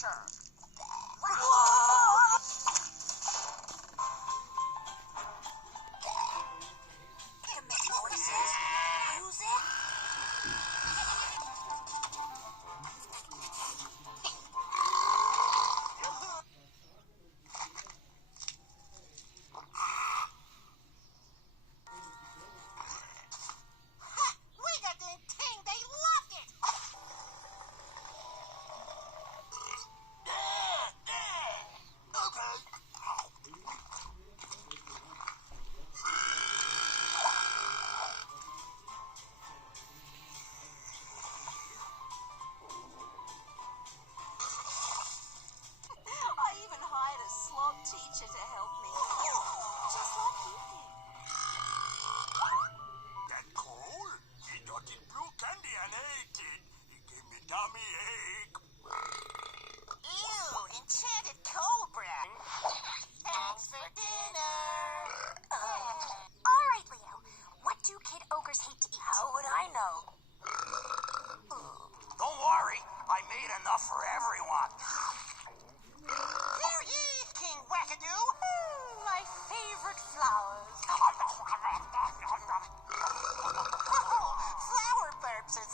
creature. Can make noises, music. We got the thing, they loved it. I even hired a slob teacher to help me. Just like you did. That coal? He thought it blew candy and ate it. He gave me tummy ache. Ew, enchanted cobra. Thanks for dinner. All right, Leo. What do kid ogres hate to eat? How would I know? Don't worry, I made enough for everyone. Here ye, King Wackadoo. My favorite flowers. Flower burps are